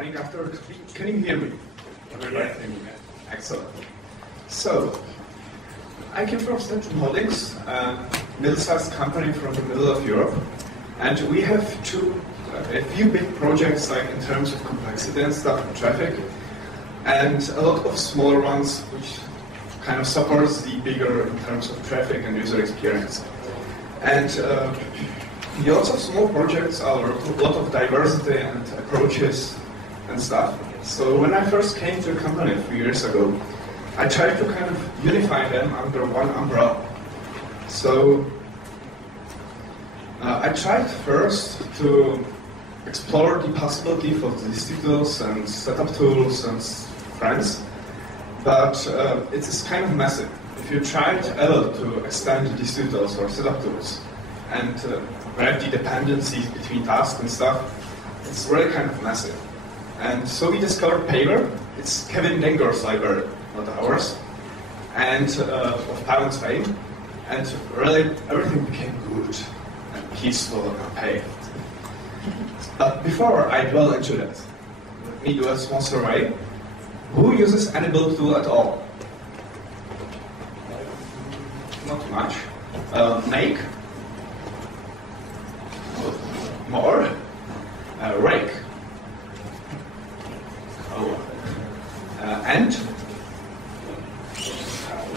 morning after. Can you hear me? Everybody? Excellent. So, I came from Central Holdings, a middle-sized company from the middle of Europe, and we have a few big projects, like in terms of complexity and stuff, and traffic, and a lot of smaller ones, which kind of supports the bigger in terms of traffic and user experience. And the lots of small projects are a lot of diversity and approaches and stuff. So when I first came to the company a few years ago, I tried to kind of unify them under one umbrella. So I tried first to explore the possibility for distutils and setup tools and friends, but it is kind of messy. If you tried ever to extend the distutils or setup tools and write the dependencies between tasks and stuff, it's really kind of messy. And so we discovered Paver. It's Kevin Denger's library, not ours, and of Pavan's fame. And really, everything became good and peaceful and paved. But before I dwell into that, let me do a small survey. Who uses any build tool at all? Not too much. Make. More. Rake. And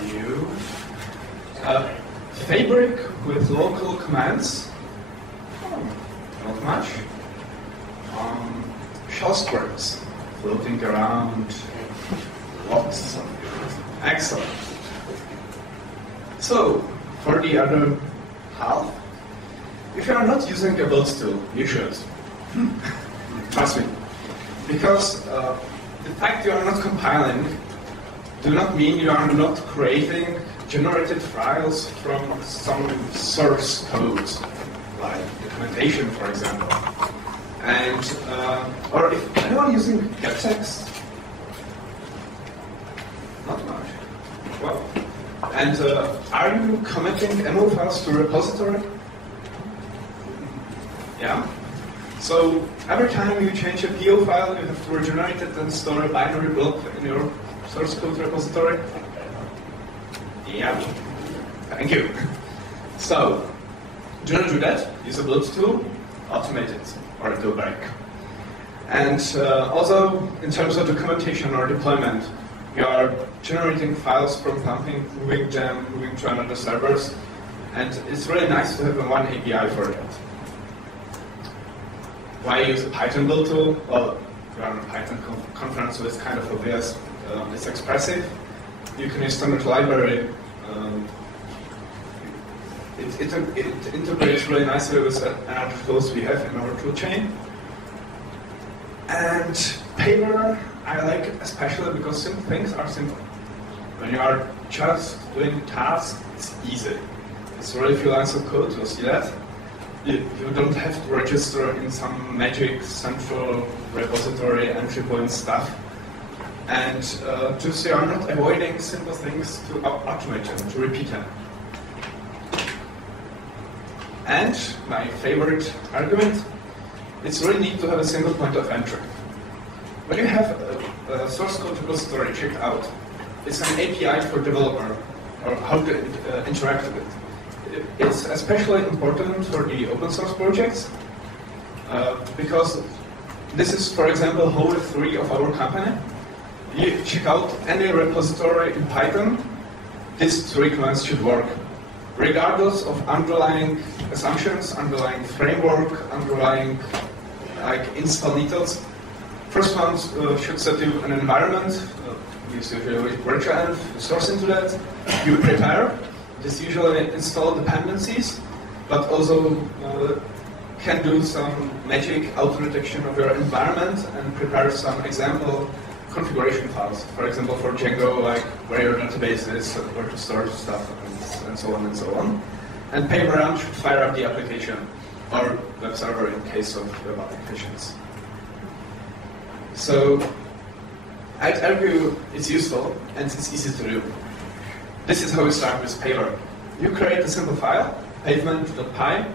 you. Fabric with local commands. Not much. Shell scripts floating around. Lots. Excellent. So, for the other half, if you are not using a build tool, you should. Trust me. Because the fact you are not compiling do not mean you are not creating generated files from some source code, like documentation, for example. And, or if anyone using gettext, not much. Well, and are you committing MO files to a repository? Yeah. So every time you change a PO file, you have to regenerate it and store a binary block in your source code repository. Yeah. Thank you. So, do not do that. Use a build tool, automate it, or it will break. And also, in terms of documentation or deployment, you are generating files from something, moving them, moving to another servers, and it's really nice to have one API for that. Why use a Python build tool? Well, we are on a Python conference, so it's kind of obvious. It's expressive. You can use standard library. It integrates really nicely with another tools we have in our toolchain. And Paver, I like especially because things are simple. When you are just doing tasks, it's easy. It's really few lines of code, you'll see that. You don't have to register in some magic central repository entry point stuff. And just you are not avoiding simple things to automate them, to repeat them. And my favorite argument, it's really neat to have a single point of entry. When you have a source code repository checked out, it's an API for developer, or how to interact with it. It's especially important for the open source projects, because this is, for example, Whole 3 of our company. You check out any repository in Python, these three commands should work, regardless of underlying assumptions, underlying framework, underlying install details. First one should set you an environment, use usually virtual env, source into that, you prepare. This usually install dependencies, but also can do some magic auto-detection of your environment and prepare some example configuration files. For example, for Django, like where your database is, where to store stuff, and so on and so on. And Paver around should fire up the application, or web server in case of web applications. So I'd argue it's useful and it's easy to do. This is how we start with Paver. You create a simple file, pavement.py.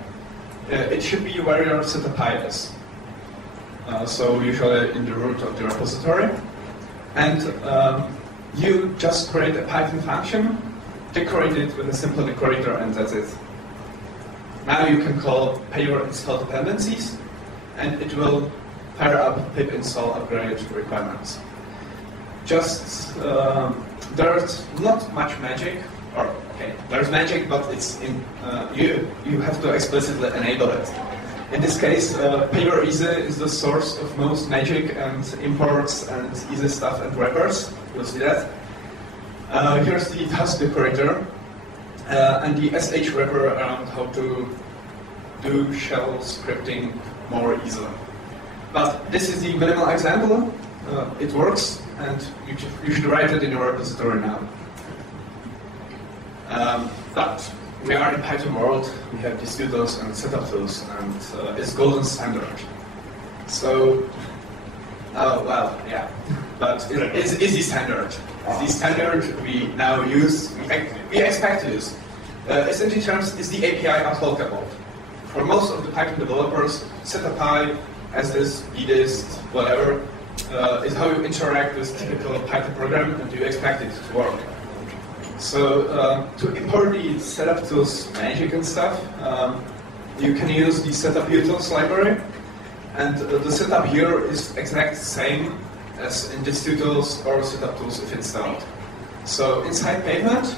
It should be where your setup.py is. so usually in the root of the repository. And you just create a Python function, decorate it with a simple decorator, and that's it. Now you can call Paver install dependencies, and it will fire up pip install upgrade requirements. Just there's not much magic, or okay, there's magic, but it's in you have to explicitly enable it. In this case, Paver easy is the source of most magic and imports and easy stuff and wrappers. You'll see that. Here's the task decorator and the SH wrapper around how to do shell scripting more easily. But this is the minimal example. It works, and you should write it in your repository now. But we are in Python world. We have distutils and setup tools, and it's golden standard. So, well, yeah. But it's easy standard. The standard we now use, we expect to use. Essentially terms is the API unlockable. For most of the Python developers, setup.py, as this, bdist, whatever, is how you interact with typical Python program, and you expect it to work. So to import the setup tools magic and stuff, you can use the setup.utils library, and the setup here is exactly the same as in distutils or setup tools if installed. So inside Pavement,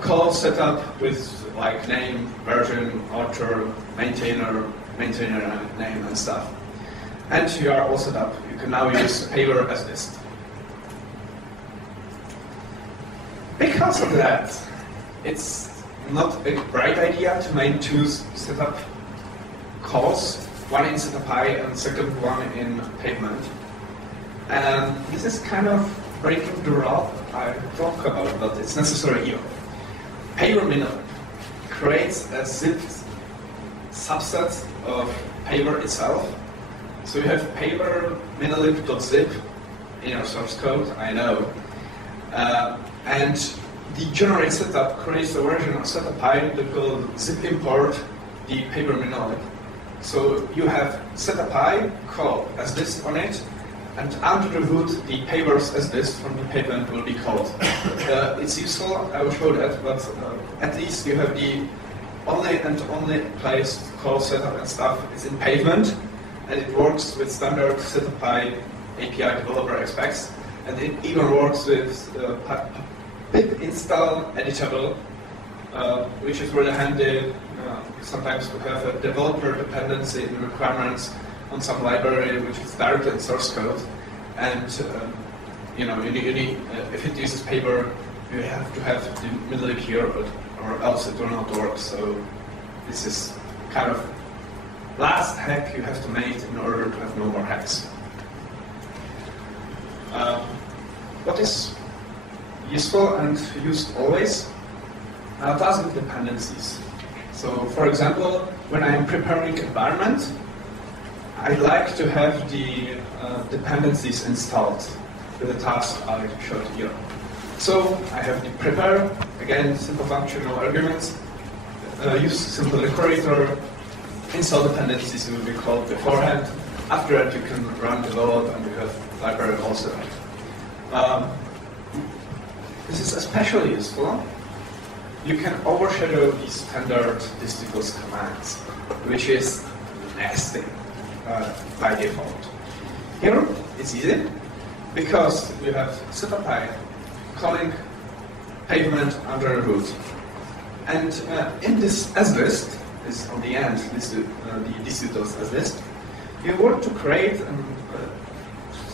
call setup with like name, version, author, maintainer name and stuff. And you are all set up. You can now use Paver as list. Because of that, it's not a great idea to make two setup calls, one in setup.py and second one in Pavement. And this is kind of breaking the law I talk about, but it's necessary here. Paver minlib creates a zip subset of Paver itself. So you have paver minlib.zip in your source code, I know. And the generate setup creates a version of setup.py that will zip import the paver minlib. So you have setup.py call as this on it, and under the hood, the pavers as this from the pavement will be called. It's useful, I will show that, but at least you have the only place to call setup and stuff is in Pavement, and it works with standard setup.py API developer specs, and it even works with pip install editable, which is really handy. Sometimes we have a developer dependency in requirements on some library which is directly in source code, and you need if it uses Paver, you have to have the minlib here, or else it will not work. So this is kind of last hack you have to make in order to have no more hacks. What is useful and used always? Task dependencies. So, for example, when I'm preparing environment, I like to have the dependencies installed with the task I showed here. So I have the prepare, again, simple function, no arguments, use simple decorator, install dependencies will be called beforehand. After that you can run develop and you have library also. This is especially useful. You can overshadow the standard distutils commands, which is nesting by default. Here it's easy because you have setup.py calling Pavement under root, and in this as list is on the end the distutils as list. You want to create a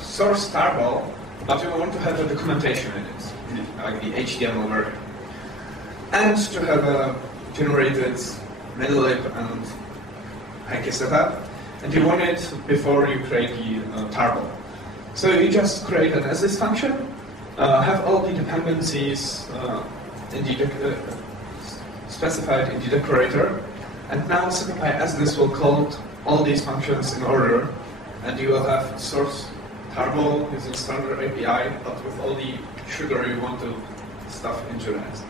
source tarball, but you want to have a documentation in it, like the HTML version, and to have a generated minlib and hanky setup, and you want it before you create the tarball. So you just create an as-list function, have all the dependencies specified in the decorator, and now setup.py as-list will call all these functions in order, and you will have source tarball using standard API, but with all the sugar you want to stuff into it.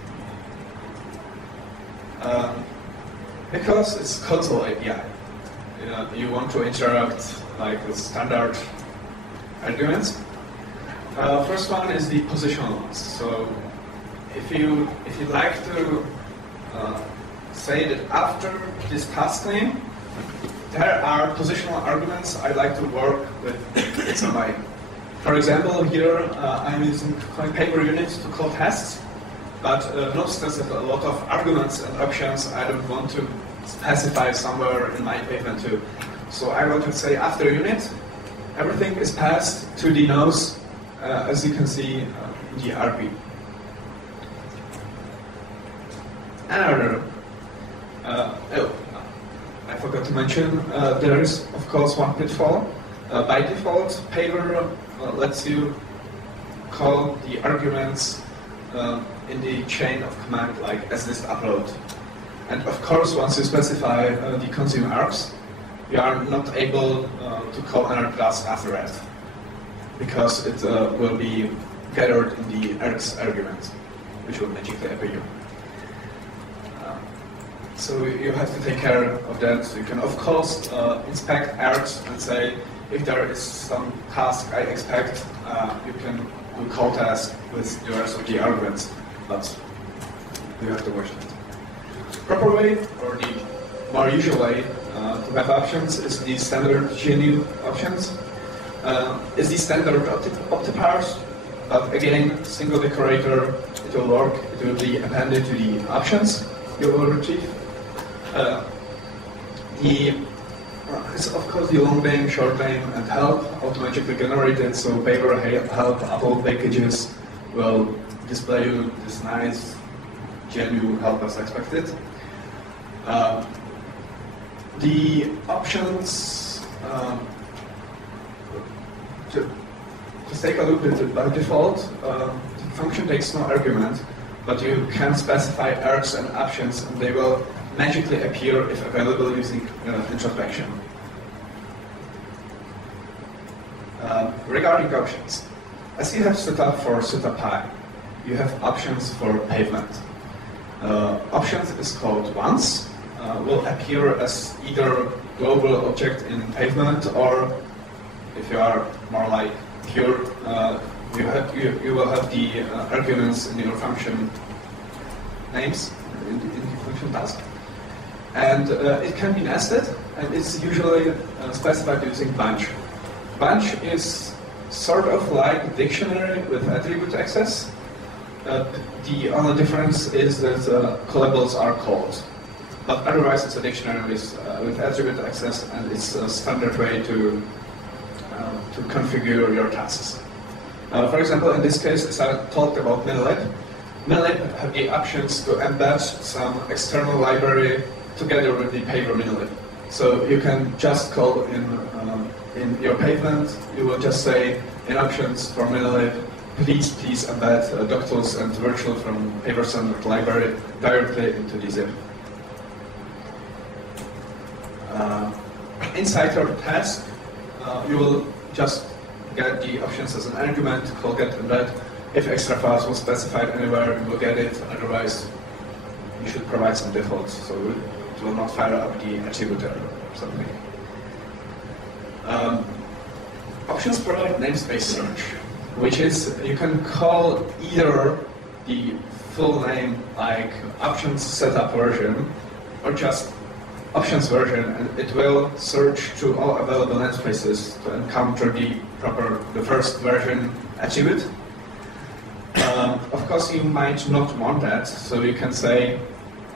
Because it's console API. you want to interact like with standard arguments. First one is the positional ones. So if you'd like to say that after this task name, there are positional arguments I'd like to work with somebody. For example, here I'm using Paver units to call tests, but notice that a lot of arguments and options I don't want to specify somewhere in my pavement too. So I want to say after unit, everything is passed to the nose, as you can see in the RP. Another, I forgot to mention, there is of course one pitfall. By default, Paver lets you call the arguments in the chain of command like as this upload. And of course, once you specify the consume args, you are not able to call another class after that, because it will be gathered in the args argument, which will magically appear. So you have to take care of that. You can of course inspect args and say, if there is some task I expect, you can do call task with the rest of the arguments, but you have to watch that. Proper way, or the more usual way to have options is the standard GNU options. It's the standard optifiers, but again, single decorator, it will work, it will be appended to the options you will retrieve. It's of course the long name, short name, and help automatically generated, so Paver help upload packages will display you this nice GNU help as expected. The options, just take a look at it. By default, the function takes no argument, but you can specify args and options, and they will magically appear if available using introspection. Regarding options, as you have set up for setup.py, you have options for pavement. Options is called once, will appear as either global object in pavement, or if you are more like pure, you will have the arguments in your function names in the function task. And it can be nested, and it's usually specified using bunch. Bunch is sort of like a dictionary with attribute access. The only difference is that callables are called. But otherwise it's a dictionary with attribute access, and it's a standard way to configure your tasks. For example, in this case, as I talked about minilib have the options to embed some external library together with the Paver minilib. So you can just call in your pavement, you will just say in options for minilib, please embed doctils and virtual from Paver standard library directly into the zip. Inside your task, you will just get the options as an argument, call get embed. If extra files was specified anywhere, you will get it. Otherwise, you should provide some defaults, so it will not fire up the attribute error or something. Options provide namespace search, which is you can call either the full name like options setup version or just options version, and it will search through all available namespaces to encounter the first version attribute. Of course, you might not want that, so you can say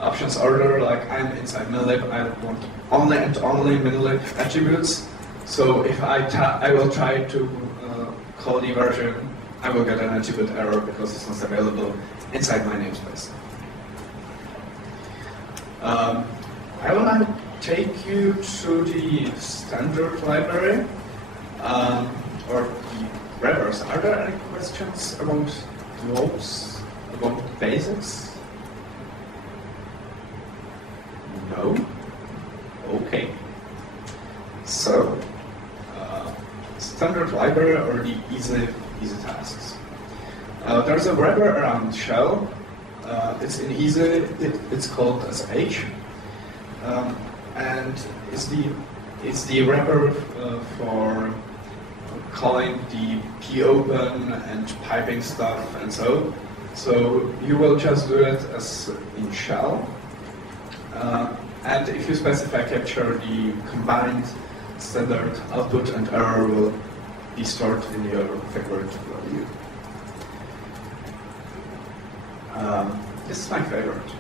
options order, like I'm inside minilib, I want only and only minilib attributes. So if I will try to call the version, I will get an attribute error because it's not available inside my namespace. I will now take you to the standard library, or the wrappers. Are there any questions about globes, about basics? No? Okay. So, standard library or the easy tasks. There's a wrapper around shell. It's in easy, it's called as H. And it's the It's the wrapper for calling the popen and piping stuff and so. So you will just do it as in shell. And if you specify capture, the combined standard output and error will be stored in your favorite value. This is my favorite.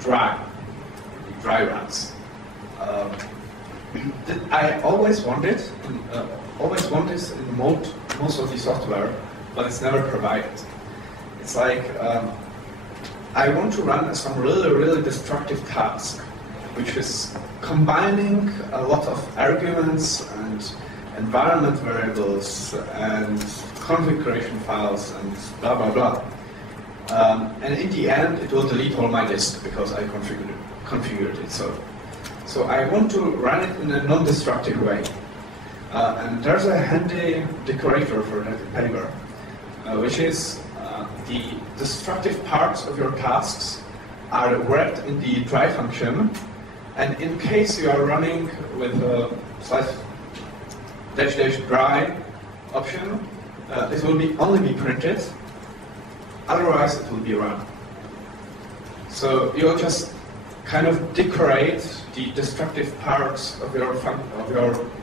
Dry runs. I always want it, in most of the software, but it's never provided. It's like I want to run some really destructive task, which is combining a lot of arguments and environment variables and configuration files and blah blah blah. And in the end, it will delete all my disk because I configured it. So I want to run it in a non-destructive way. And there's a handy decorator for that in Paver, which is the destructive parts of your tasks are wrapped in the dry function, and in case you are running with a /-dry option, it will only be printed, otherwise it will be run. So you'll just kind of decorate the destructive parts of your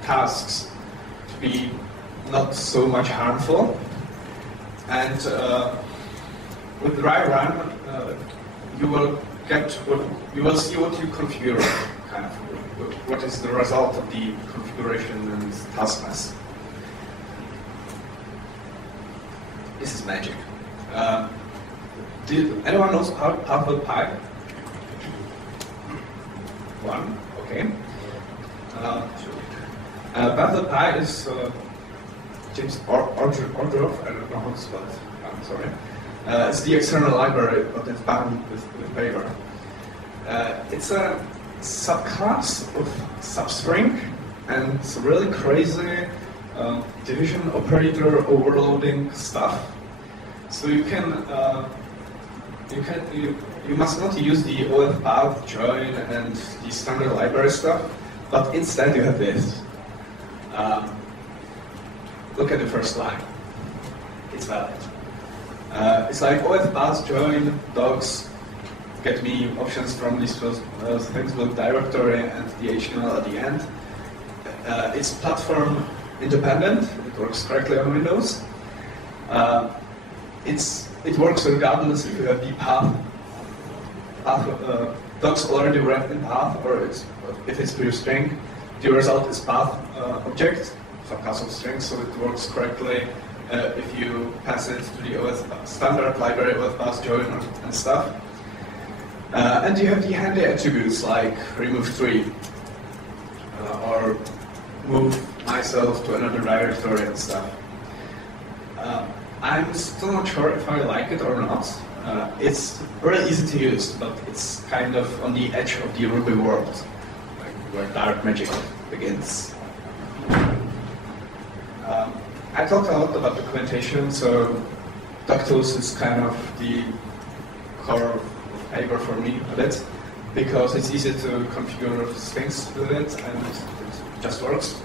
tasks to be not so much harmful, and with dry run, you will see what you configure, kind of what is the result of the configuration and task mess. This is magic. Anyone knows Paver? One, okay. Paver is James Ordorff, I don't know how to spell it. I'm sorry. It's the external library, but it's bound with Paver. It's a subclass of substring, and it's really crazy division operator overloading stuff. So you must not use the OFPath, join, and the standard library stuff, but instead you have this. Look at the first line. It's valid. It's like OFPath, join, docs, get me options from these things with directory and the HTML at the end. It's platform independent. It works correctly on Windows. It works regardless if you have the path docs already wrapped in path, or if it's pure string. The result is path object, subclass of strings, so it works correctly if you pass it to the standard library OFPath, join, and stuff. And you have the handy attributes like remove tree or move myself to another directory and stuff. I'm still not sure if I like it or not. It's very easy to use, but it's kind of on the edge of the Ruby world, like where dark magic begins. I talked a lot about documentation, so distutils is kind of the core of Paver for me a bit, because it's easy to configure things with it and it just works.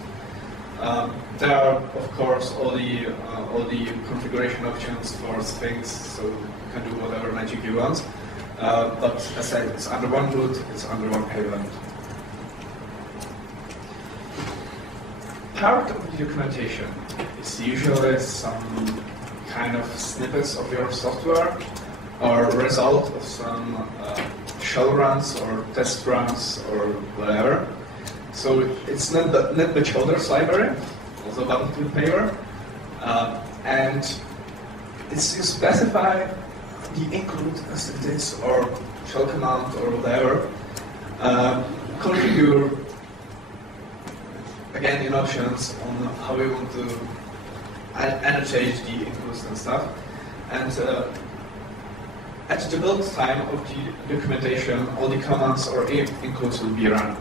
There are, of course, all the configuration options for things, so you can do whatever magic you want. But as I said, it's under one root, it's under one Paver. Part of the documentation is usually some kind of snippets of your software, or result of some shell runs or test runs or whatever. So it's not the NetBatchHolders library, also bundled with Paver, and you specify the include distutils or shell command or whatever, configure again in options on how we want to annotate the includes and stuff, and at the build time of the documentation, all the commands or includes will be run.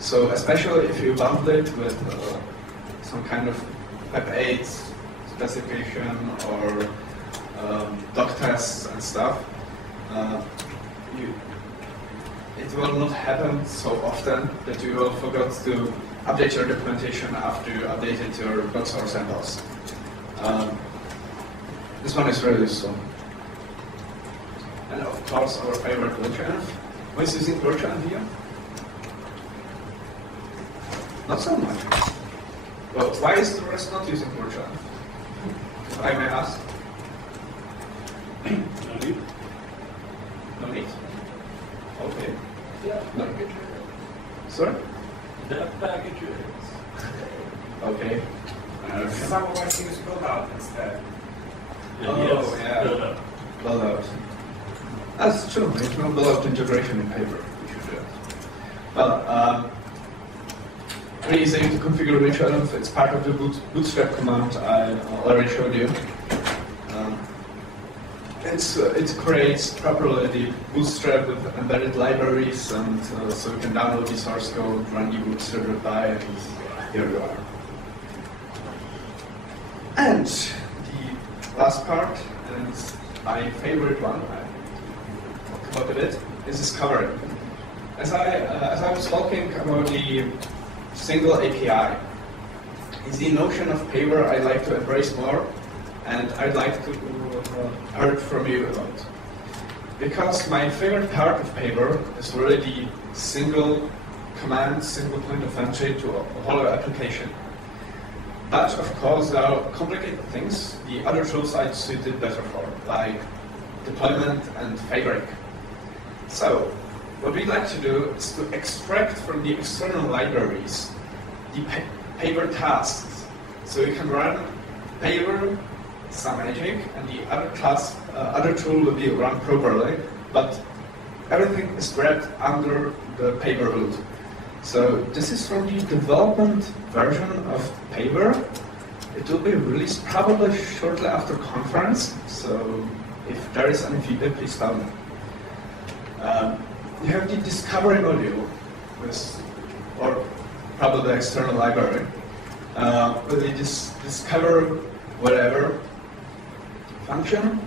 So especially if you bundle it with some kind of PEP8 specification or doc tests and stuff, it will not happen so often that you will forget to update your documentation after you updated your code source samples. This one is really useful. And of course, our favorite virtualenv. Who is using virtualenv here? Not so much. Well, why is the rest not using virtualenv? If I may ask. No need. No need? Okay. Yeah, No. packages. Sorry? The packages. Okay. Some of us use build-out instead. Oh, yeah. Build-out. That's true. There's no build-out integration in Paver. We should do it. Well, pretty easy to configure virtualenv. It's part of the bootstrap command I already showed you. It creates properly the bootstrap with embedded libraries, and so you can download the source code, run the bootstrap.py, and here you are. And the last part, and my favorite one, I talked about it, is discovery. As I was talking about the single API, it's the notion of Paver I'd like to embrace more, and I'd like to heard from you about. Because my favorite part of Paver is really the single command, single point of entry to a whole application. But of course there are complicated things the other tools are suited better for, like deployment and favoring. So what we'd like to do is to extract from the external libraries the Paver tasks. So you can run Paver, some magic, and the other tool will be run properly, but everything is wrapped under the Paver hood. So this is from the development version of Paver. It will be released probably shortly after conference, so if there is any feedback, please tell me. You have the discovery module, or probably the external library, with the discover whatever function,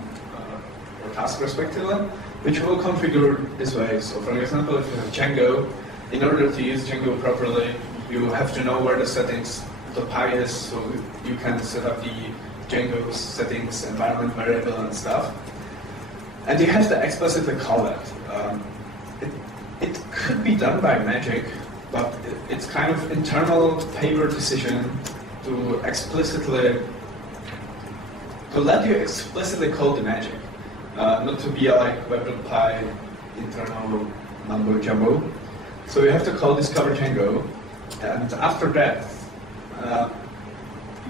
or task respectively, which will configure this way. So for example, if you have Django, in order to use Django properly, you have to know where the settings.py is, so you can set up the Django settings, environment variable and stuff. And you have to explicitly call that. It could be done by magic, but it's kind of internal Paver decision to let you explicitly call the magic, not to be like web.py internal mumbo jumbo. So you have to call discover Django, and after that,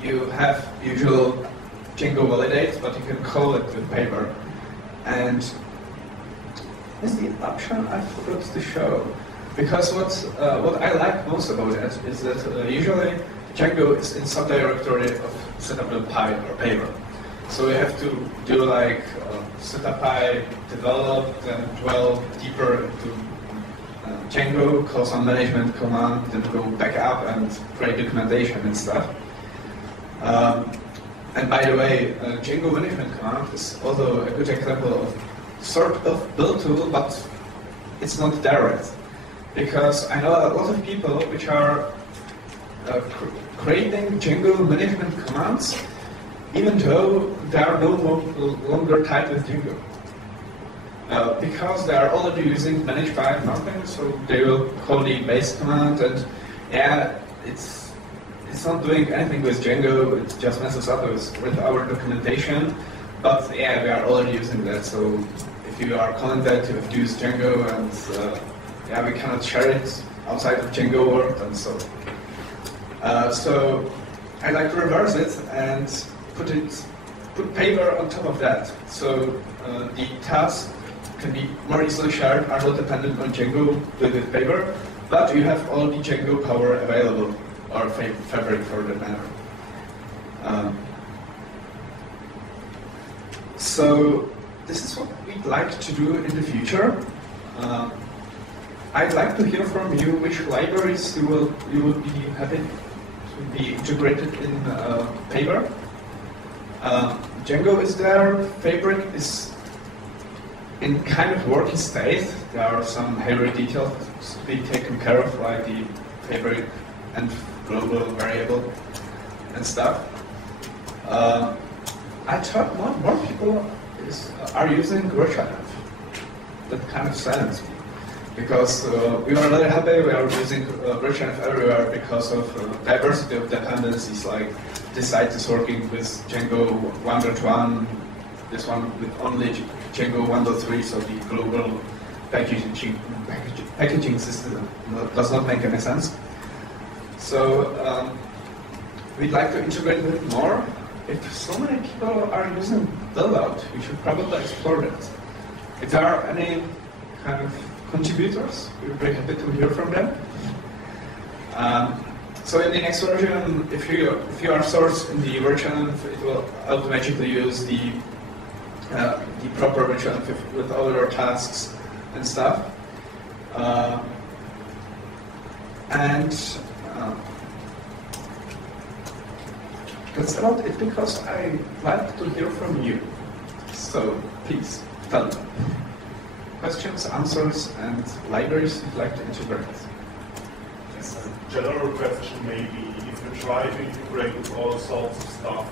you have usual Django validate, but you can call it with Paver. And is the option I forgot to show? Because what I like most about it is that usually Django is in subdirectory of setup.py or Paver. So you have to do like setup.py, develop, then dwell deeper into Django, call some management command, then go back up and create documentation and stuff. And by the way, Django management command is also a good example of sort of build tool, but it's not direct. Because I know a lot of people which are creating Django management commands, even though they are no longer tied with Django. Because they are already using manage by nothing, so they will call the base command, and yeah, it's not doing anything with Django, it just messes up with our documentation, but yeah, we are already using that, so if you are calling that, you have to use Django, and yeah, we cannot share it outside of Django world, and so. So I like to reverse it and put Paver on top of that. So the tasks can be more easily shared, are not dependent on Django with Paver, but you have all the Django power available, or Fabric for that matter. So this is what we'd like to do in the future. I'd like to hear from you which libraries you would be happy to be integrated in Paver. Django is there, Fabric is in kind of working state, there are some heavier details to be taken care of, like the favorite and global variable and stuff. I thought more people are using virtualenv. That kind of silenced me, because we were really happy we are using virtualenv everywhere because of diversity of dependencies. Like this site is working with Django 1.1, this one with only Django 1.3, so the global packaging system does not make any sense. So we'd like to integrate a bit more. If so many people are using build-out, we should probably explore that. If there are any kind of contributors, we're very happy to hear from them. So in the next version, if you are sourced in the virtualenv, it will automatically use the proper virtualenv with all your tasks and stuff. That's about it, because I like to hear from you. So please tell me. Questions, answers, and libraries you'd like to integrate. Yes, a general question maybe, if you try to integrate with all sorts of stuff,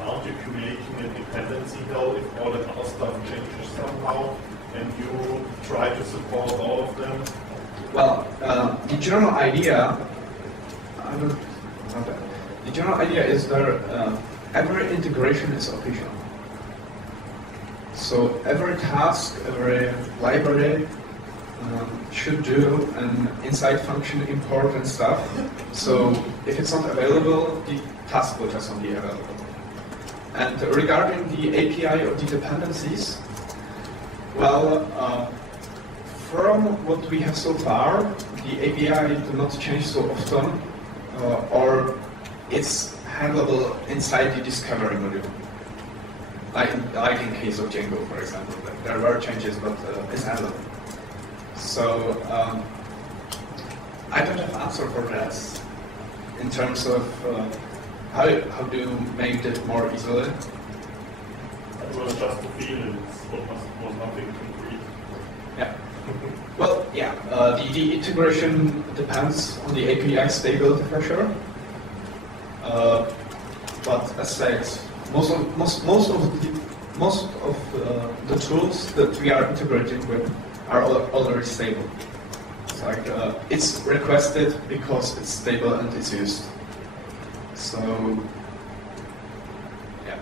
aren't you creating a dependency hell if all that other stuff changes somehow, and you try to support all of them? Well, the general idea, is that every integration is optional. So every task, every library should do an inside function import and stuff. So if it's not available, the task will just not be available. And regarding the API of the dependencies, well, from what we have so far, the API do not change so often, or it's handleable inside the discovery module. Like in case of Django, for example, there were changes, but it's handleable. So I don't have an answer for that in terms of how do you make it more easily. It was just a feeling, it was nothing concrete. Yeah. Well, yeah, the integration depends on the API stability for sure. But as said, most of the tools that we are integrating with are already stable. It's like it's requested because it's stable and it's used. So yeah.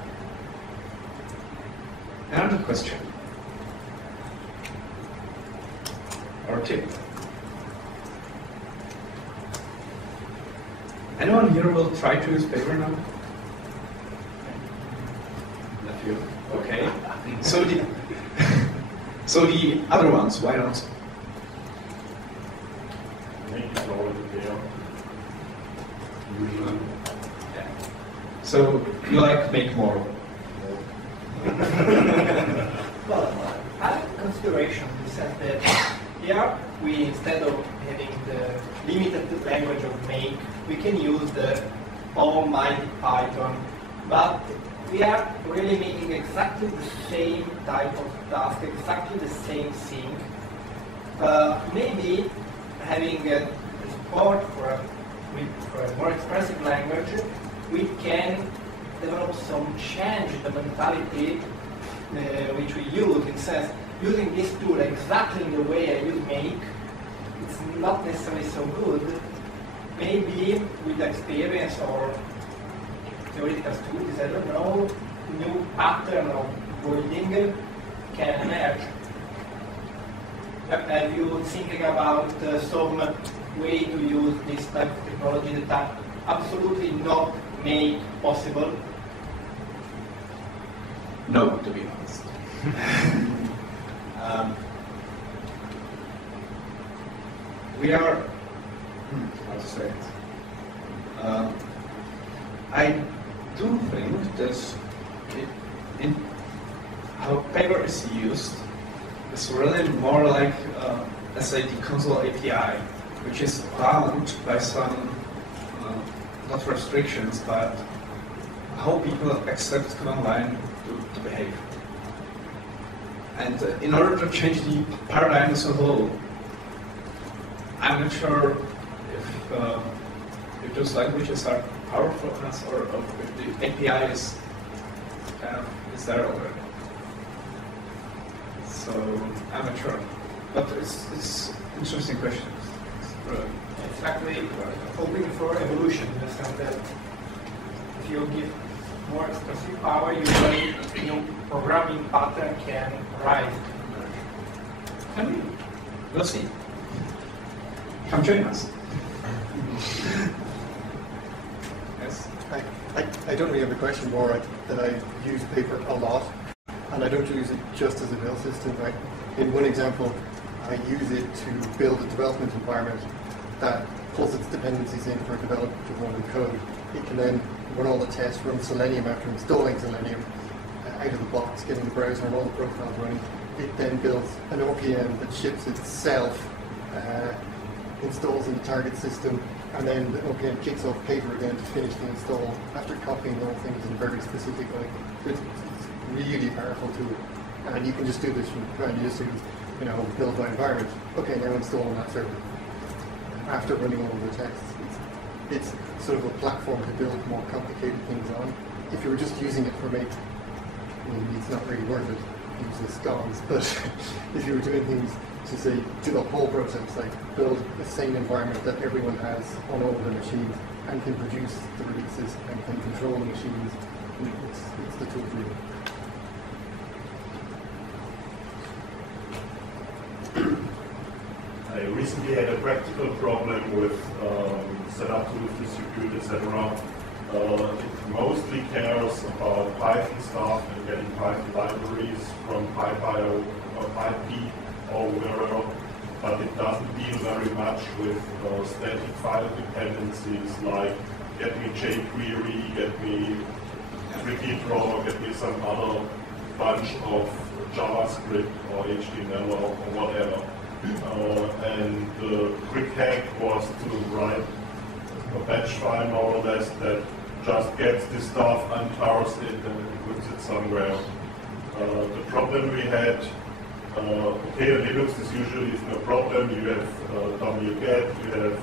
Another question or tip. Anyone here will try to use Paver now? Not you. Okay. So the other ones, why not? Maybe it's already there. Yeah. So you like make more? Well, other consideration is that here we, instead of having the limited language of make, we can use the almighty Python, but we are really making exactly the same type of task, exactly the same thing. Maybe having support for a more expressive language, we can develop some change in the mentality which we use. In sense, using this tool exactly in the way I use make, it's not necessarily so good. Maybe with experience or theoretical studies, I don't know, new pattern of wording can emerge. Are you thinking about some way to use this type of technology that are absolutely not made possible? No, to be honest. We are, how to say it? I do think that in how Paver is used, it's really more like, let's say, the console API, which is bound by some, not restrictions, but how people accept command line to behave. And in order to change the paradigm as a whole, I'm not sure if those languages are powerful enough or if the API is is there already. So I'm not sure, but it's interesting question. It's actually hoping for evolution in the sense that if you give more expressive power, usually new programming pattern can rise. I mean, we'll see. Come join us. Yes. I don't really have a question more that I use Paver a lot, and I don't use it just as a build system. Right? In one example, I use it to build a development environment that pulls its dependencies in for a developer to run in code. It can then run all the tests, run Selenium after installing Selenium out of the box, getting the browser and all the profiles running. It then builds an RPM that ships itself, installs in the target system, and then the RPM kicks off Paver again to finish the install after copying all things in a very specific way. It's really powerful tool. And you can just do this from you just use, build my environment. Okay, now install on that server. After running all of the tests. It's sort of a platform to build more complicated things on. If you were just using it for maybe it's not really worth it, use the scones, but if you were doing things to say, do the whole process, like build a same environment that everyone has on all of the machines and can produce the releases and can control the machines, it's the tool for you. I recently had a practical problem with setup to distribute, etc. It mostly cares about Python stuff and getting Python libraries from PyPy or PyP or wherever, but it doesn't deal very much with static file dependencies like get me jQuery, get me tricky-draw, get me some other bunch of JavaScript or HTML or whatever. And the quick hack was to write a batch file more or less that just gets this stuff, untars it, and puts it somewhere. The problem we had, okay, in Linux this usually is no problem. You have wget, you have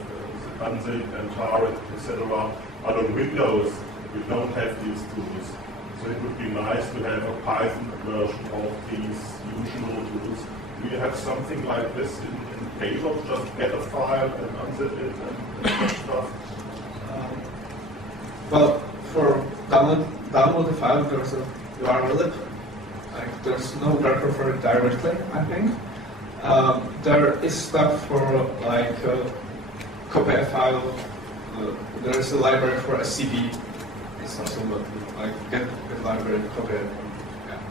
unzip and tar it, etc. But on Windows, we don't have these tools. So it would be nice to have a Python version of these usual tools. Do you have something like this in Paver? Just get a file and unzip it and stuff? Well, for download the file, there's a URL. Like, there's no worker for it directly, I think. There is stuff for like copy a file. There is a library for SCD. It's also like get library, copy it.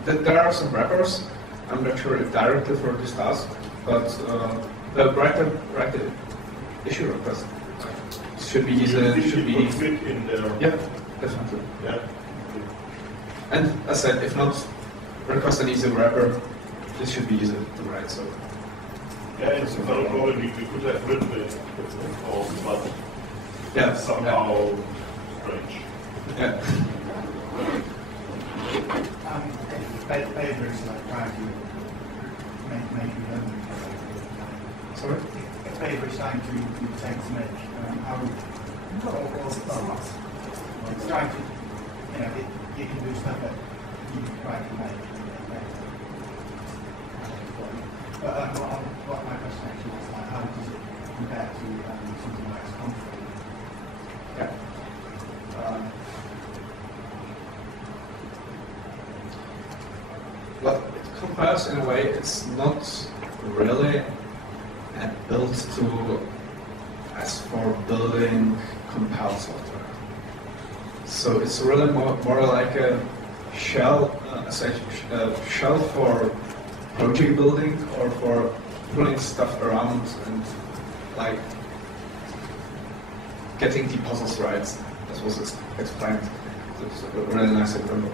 Yeah. There are some wrappers. I'm not sure if directly for this task, but the write the issue request should be easy. Should be fit in there. Yeah, definitely. Yeah. And as I said, if not request an easy wrapper, this should be easy to write. So. Yeah, it's not a problem. We could have written it, but yeah, somehow strange. Yeah. Paver is like trying to make redundant. Sorry? Paver is trying to make how it's trying to, you can do stuff that you try to make. But what my question actually was like, how does it compare to something like Sphinx? Yeah. Well, it compares in a way. It's not really built to as for building compiled software. So it's really more like a shell, shell for project building or for pulling stuff around and like getting the puzzles right. That was explained. It's a really nice example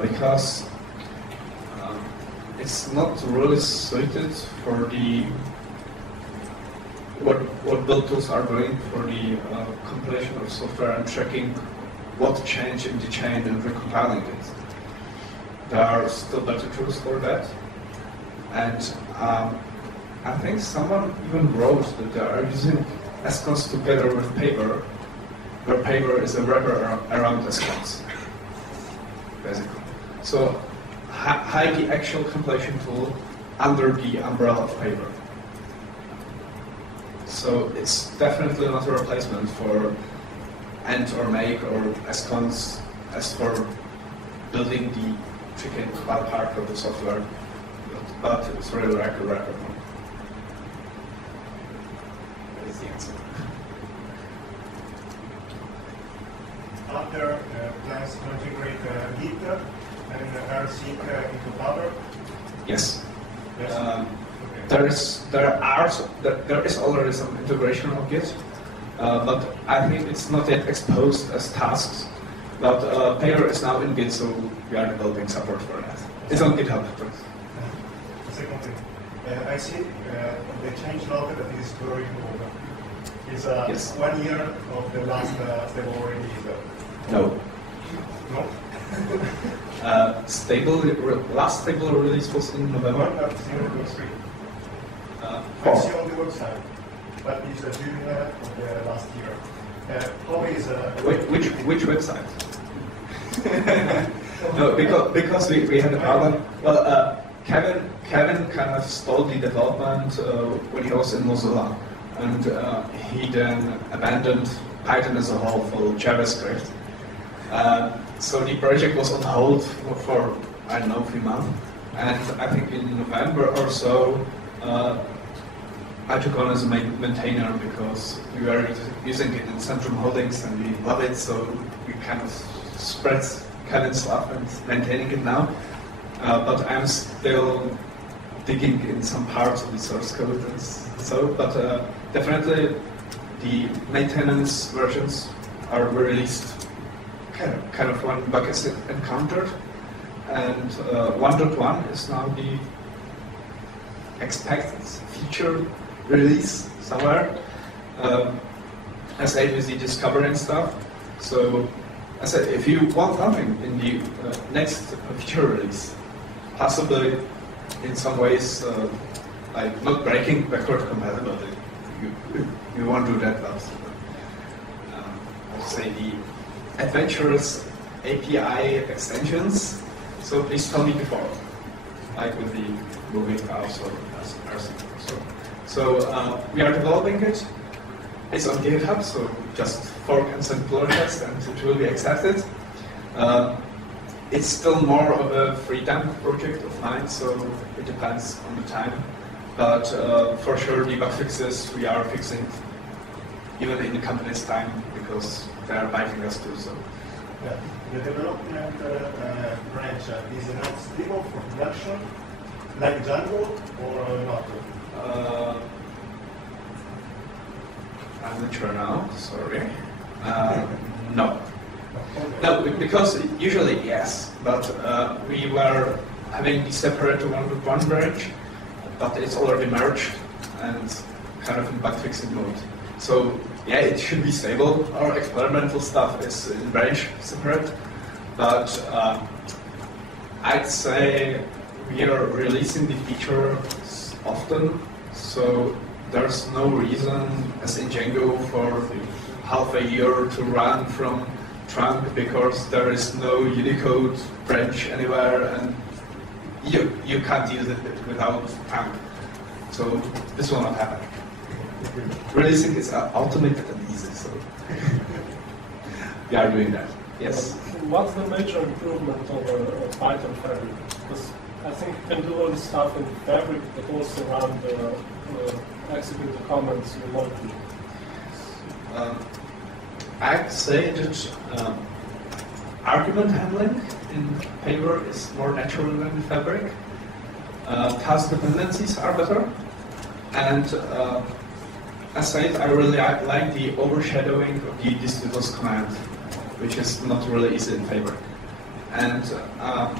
because it's not really suited for the what build tools are doing for the compilation of software and checking what changed in the chain and recompiling it. There are still better tools for that, And I think someone even wrote that they are using Escons together with Paver, where Paver is a wrapper around Escons, basically. So hide the actual compilation tool under the umbrella of Paver. So it's definitely not a replacement for Ant or Make or Escons as for building the tricky part of the software, but it's really like a wrapper. That is the answer. Are there plans to integrate Git and RC into Paver? Yes. Yes. There is already some integration of Git, but I think it's not yet exposed as tasks. But Paver is now in Git, so we are developing support for that. It's on GitHub. Second thing, I see the change log that is going over. Is Yes. 1 year of the last stable already there? No. No? Last stable release was in November. 0.3. I 4. see on the website, but it's June of the last year. How is Which website? No, because we had a problem. Well, Kevin kind of stalled the development when he was in Mozilla, and he then abandoned Python as a whole for JavaScript. So the project was on hold for I don't know, a few months, and I think in November or so, I took on as a maintainer because we were using it in Centrum Holdings and we love it, so we kind of spread Kevin's stuff and maintaining it now. But I'm still digging in some parts of the source code and so, but definitely the maintenance versions are released kind of when bug is encountered, and 1.1 is now the expected feature release somewhere, as I with the discovery and stuff. So I said, if you want something in the next feature release, possibly in some ways like not breaking backward compatibility, you won't do that, but I'll say the adventurous API extensions. So please tell me before, like with the moving files or RC. So we are developing it. It's on GitHub, so just fork and send pull request, and it will be accepted. It's still more of a free-time project of mine, so it depends on the time. But for sure, the bug fixes we are fixing even in the company's time because they are biting us too. So. Yeah. The development branch is it not stable for production, like Django, or not? I'm not sure now. Sorry. No. No, because usually yes, but we were having the separate 1.1 branch, but it's already merged and kind of in bug fixing mode. So yeah, it should be stable. Our experimental stuff is in branch separate, but I'd say we are releasing the features often, so there's no reason, as in Django, for half a year to run from trunk because there is no Unicode branch anywhere and you can't use it without trunk. So this will not happen. Releasing is automated and easy, so we are doing that. Yes? What's the major improvement over Python Fabric? Because I think you can do all this stuff in Fabric, but also run the execute the commands remotely. I'd say that argument handling in Paver is more natural than in Fabric. Task dependencies are better, and as said, I really like the overshadowing of the distutils command, which is not really easy in Fabric. And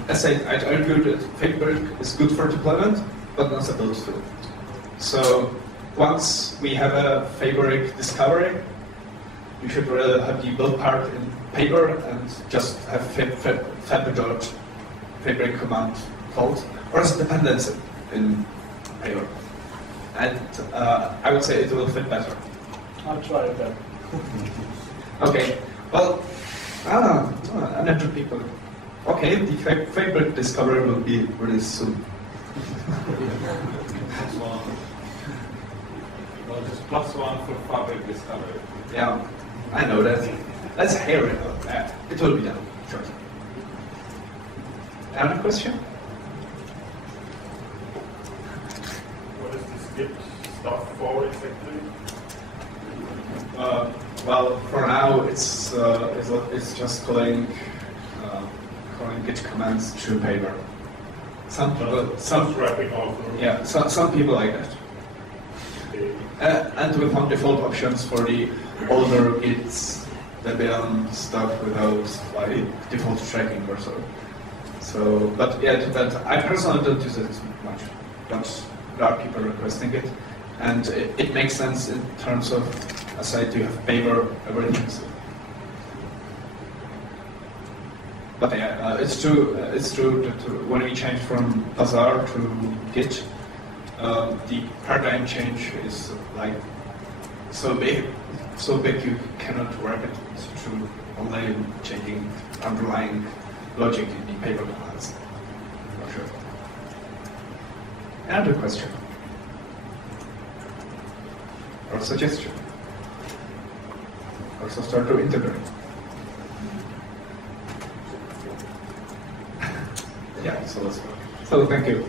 as said, I'd argue that Fabric is good for deployment, but not supposed to. So once we have a Fabric discovery, you should really have the build part in Paver and just have Fabric command called, or as a dependency. in Paver. And I would say it will fit better. I'll try it then. Okay, well, another people. Okay, the favorite discovery will be really soon. Well, just +1 for fabric discovery. Yeah, I know that. Let's hear it. It will be done. Sure. Another question? What is this Git stuff for exactly? Well, for now, it's just calling Git commands to Paver. Some wrapping over. yeah, some people like that. Okay. And we found default options for the older Gits, Debian stuff without like default tracking or so. So, but yeah, but I personally don't use it much. But there are people requesting it, and it makes sense in terms of aside you have Paver, everything. So. But yeah, it's true. It's true that when we change from Bazaar to Git, the paradigm change is like so big you cannot work it through only changing underlying logic in the Paver commands. For sure. Another question or suggestion. Also start to integrate. Yeah, so let's go. So thank you.